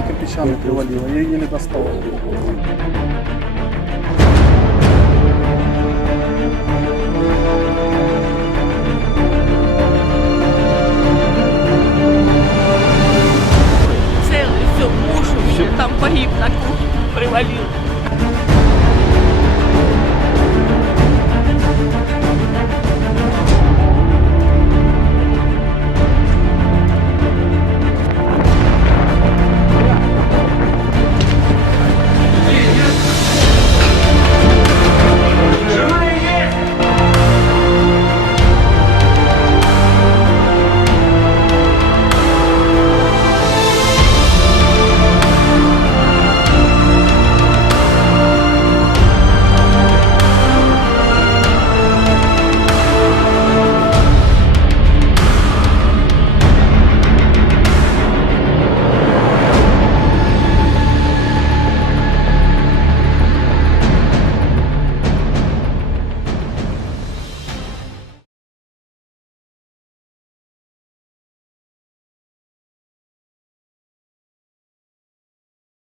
меня кирпичами привалило, я еле достал. Целый, все, муж у меня там погиб на кухне, привалил.